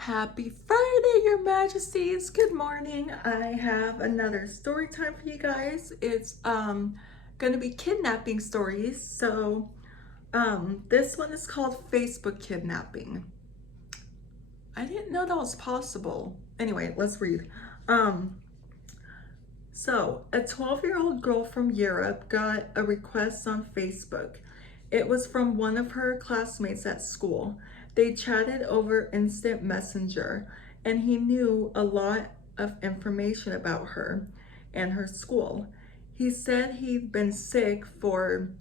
Happy Friday, Your Majesties. Good morning. I have another story time for you guys. It's going to be kidnapping stories. This one is called Facebook Kidnapping. I didn't know that was possible. Anyway, let's read. Um, a 12-year-old girl from Europe got a request on Facebook. It was from one of her classmates at school. They chatted over instant messenger, and he knew a lot of information about her and her school. He said he'd been sick for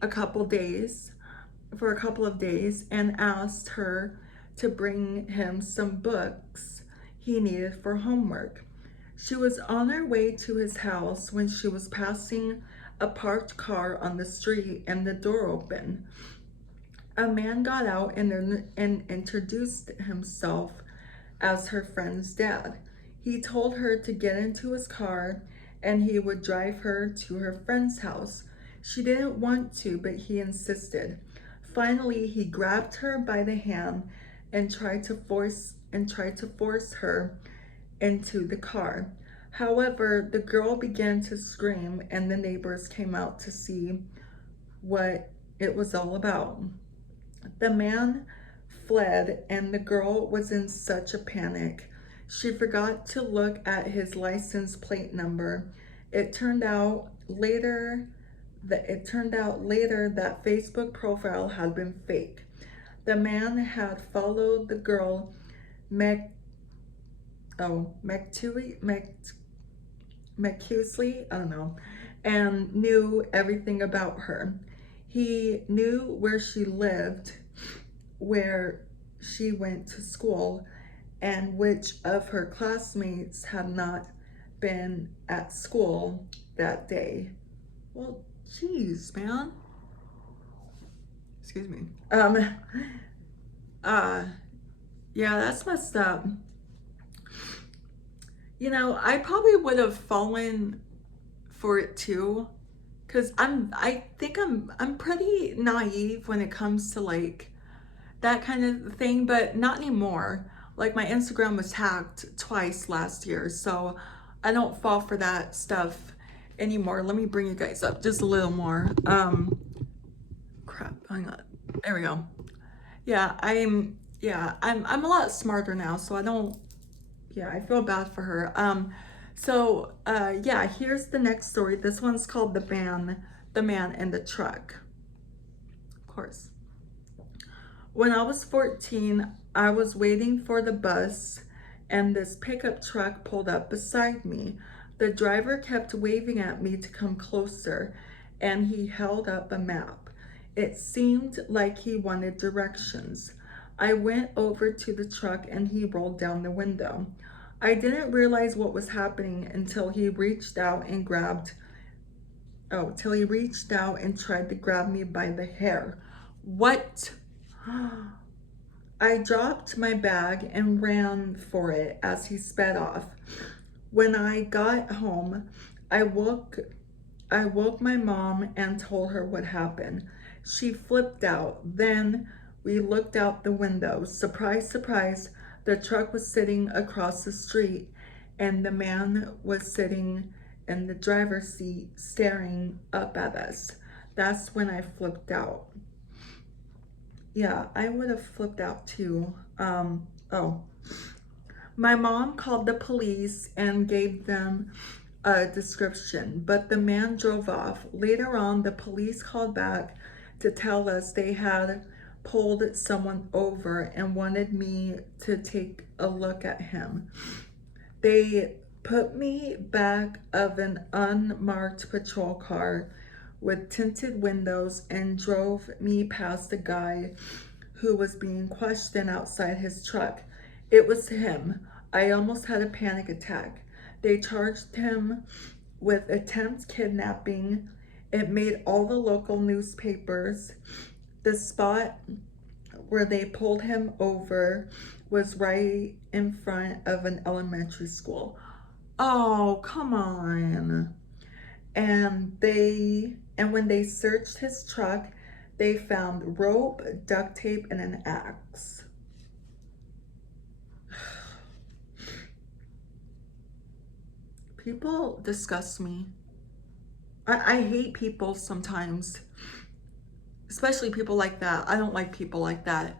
a couple days, and asked her to bring him some books he needed for homework. She was on her way to his house when she was passing a parked car on the street and the door opened. A man got out and introduced himself as her friend's dad. He told her to get into his car and he would drive her to her friend's house. She didn't want to, but he insisted. Finally, he grabbed her by the hand and tried to force her into the car. However, the girl began to scream and the neighbors came out to see what it was all about. The man fled and the girl was in such a panic. She forgot to look at his license plate number. It turned out later that Facebook profile had been fake. The man had followed the girl McCusley, I don't know, and knew everything about her. He knew where she lived, where she went to school, and which of her classmates had not been at school that day. Well, geez, man. Excuse me. Yeah, that's messed up. You know, I probably would have fallen for it too, because I think I'm pretty naive when it comes to like that kind of thing, but not anymore. Like my Instagram was hacked twice last year, so I don't fall for that stuff anymore. Let me bring you guys up just a little more. Crap, hang on. There we go. Yeah, I'm a lot smarter now, so I don't, yeah, I feel bad for her. Yeah, here's the next story. This one's called The Man in the Truck. Of course. When I was 14, I was waiting for the bus and this pickup truck pulled up beside me. The driver kept waving at me to come closer and he held up a map. It seemed like he wanted directions. I went over to the truck and he rolled down the window. I didn't realize what was happening until he reached out and tried to grab me by the hair. What? I dropped my bag and ran for it as he sped off. When I got home, I woke my mom and told her what happened. She flipped out. Then we looked out the window. Surprise, surprise, the truck was sitting across the street and the man was sitting in the driver's seat staring up at us. That's when I flipped out. Yeah, I would have flipped out too. My mom called the police and gave them a description, but the man drove off. Later on, the police called back to tell us they had pulled someone over and wanted me to take a look at him. They put me back of an unmarked patrol car with tinted windows and drove me past a guy who was being questioned outside his truck. It was him. I almost had a panic attack. They charged him with attempt kidnapping. It made all the local newspapers. The spot where they pulled him over was right in front of an elementary school. Oh, come on. And when they searched his truck, they found rope, duct tape, and an axe. People disgust me. I hate people sometimes, especially people like that. I don't like people like that.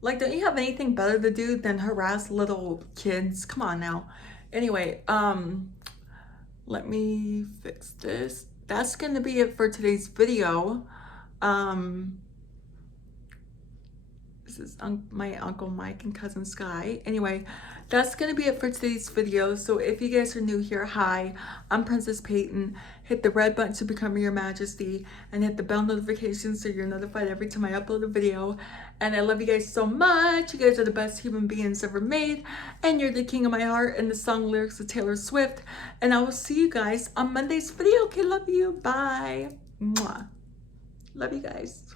Like, don't you have anything better to do than harass little kids? Come on now. Anyway, let me fix this. That's gonna be it for today's video. This is my Uncle Mike and Cousin Sky. Anyway, that's gonna be it for today's video. So if you guys are new here, hi, I'm Princess Peyton. Hit the red button to become your majesty and hit the bell notification so you're notified every time I upload a video. And I love you guys so much. You guys are the best human beings ever made. And you're the king of my heart and the song lyrics of Taylor Swift. And I will see you guys on Monday's video. Okay, love you. Bye. Mwah. Love you guys.